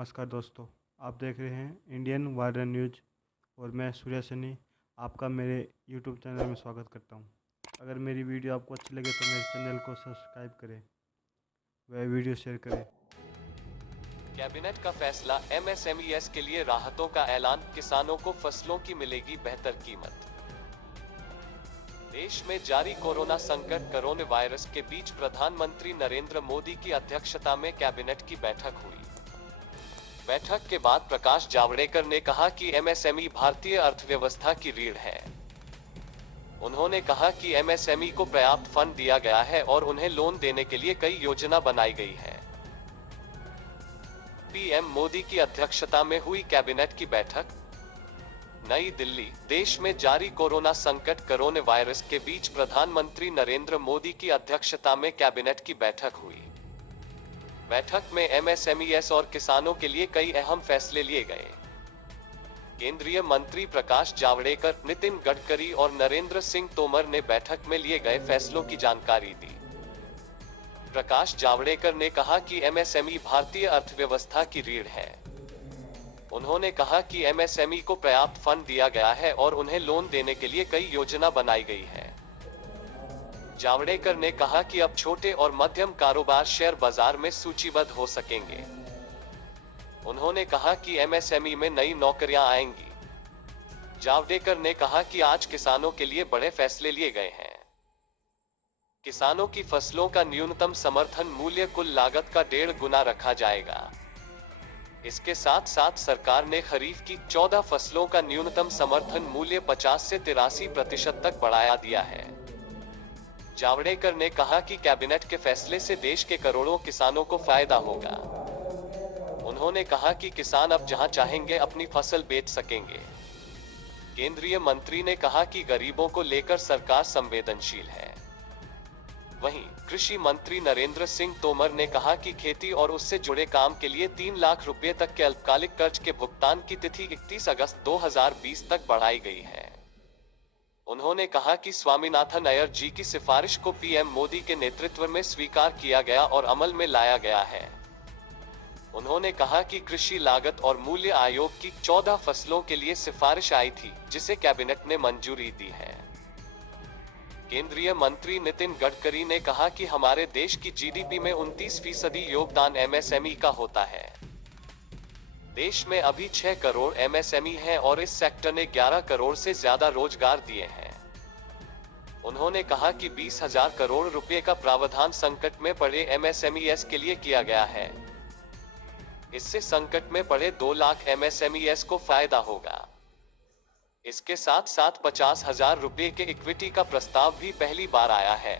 नमस्कार दोस्तों, आप देख रहे हैं इंडियन वायरल न्यूज और मैं सूर्या सैनी आपका मेरे यूट्यूब चैनल में स्वागत करता हूं। अगर मेरी वीडियो आपको अच्छी लगे तो मेरे चैनल को सब्सक्राइब करें व वीडियो शेयर करें। कैबिनेट का फैसला, एमएसएमईएस के लिए राहतों का ऐलान, किसानों को फसलों की मिलेगी बेहतर कीमत। देश में जारी कोरोना संकट, कोरोना वायरस के बीच प्रधानमंत्री नरेंद्र मोदी की अध्यक्षता में कैबिनेट की बैठक हुई। बैठक के बाद प्रकाश जावड़ेकर ने कहा कि एमएसएमई भारतीय अर्थव्यवस्था की रीढ़ है। उन्होंने कहा कि एमएसएमई को पर्याप्त फंड दिया गया है और उन्हें लोन देने के लिए कई योजना बनाई गई है। पीएम मोदी की अध्यक्षता में हुई कैबिनेट की बैठक। नई दिल्ली। देश में जारी कोरोना संकट, कोरोना वायरस के बीच प्रधानमंत्री नरेंद्र मोदी की अध्यक्षता में कैबिनेट की बैठक हुई। बैठक में एमएसएमईएस और किसानों के लिए कई अहम फैसले लिए गए। केंद्रीय मंत्री प्रकाश जावड़ेकर, नितिन गडकरी और नरेंद्र सिंह तोमर ने बैठक में लिए गए फैसलों की जानकारी दी। प्रकाश जावड़ेकर ने कहा कि एमएसएमई भारतीय अर्थव्यवस्था की रीढ़ है। उन्होंने कहा कि एमएसएमई को पर्याप्त फंड दिया गया है और उन्हें लोन देने के लिए कई योजना बनाई गई है। जावड़ेकर ने कहा कि अब छोटे और मध्यम कारोबार शेयर बाजार में सूचीबद्ध हो सकेंगे। उन्होंने कहा कि एमएसएमई में नई नौकरियां आएंगी। जावड़ेकर ने कहा कि आज किसानों के लिए बड़े फैसले लिए गए हैं। किसानों की फसलों का न्यूनतम समर्थन मूल्य कुल लागत का 1.5 गुना रखा जाएगा। इसके साथ साथ सरकार ने खरीफ की 14 फसलों का न्यूनतम समर्थन मूल्य 50 से 83% तक बढ़ाया दिया है। जावड़ेकर ने कहा कि कैबिनेट के फैसले से देश के करोड़ों किसानों को फायदा होगा। उन्होंने कहा कि किसान अब जहां चाहेंगे अपनी फसल बेच सकेंगे। केंद्रीय मंत्री ने कहा कि गरीबों को लेकर सरकार संवेदनशील है। वहीं कृषि मंत्री नरेंद्र सिंह तोमर ने कहा कि खेती और उससे जुड़े काम के लिए 3 लाख रुपए तक के अल्पकालिक कर्ज के भुगतान की तिथि 31 अगस्त 2020 तक बढ़ाई गई है। उन्होंने कहा कि स्वामीनाथन अय्यर जी की सिफारिश को पीएम मोदी के नेतृत्व में स्वीकार किया गया और अमल में लाया गया है। उन्होंने कहा कि कृषि लागत और मूल्य आयोग की 14 फसलों के लिए सिफारिश आई थी, जिसे कैबिनेट ने मंजूरी दी है। केंद्रीय मंत्री नितिन गडकरी ने कहा कि हमारे देश की जीडीपी में 29% योगदान एमएसएमई का होता है। देश में अभी 6 करोड़ एमएसएमई हैं और इस सेक्टर ने 11 करोड़ से ज्यादा रोजगार दिए हैं। उन्होंने कहा कि 20,000 करोड़ रुपए का प्रावधान संकट में पड़े एमएसएमईएस के लिए किया गया है। इससे संकट में पड़े 2 लाख एमएसएमईएस को फायदा होगा। इसके साथ साथ 50,000 रुपए के इक्विटी का प्रस्ताव भी पहली बार आया है।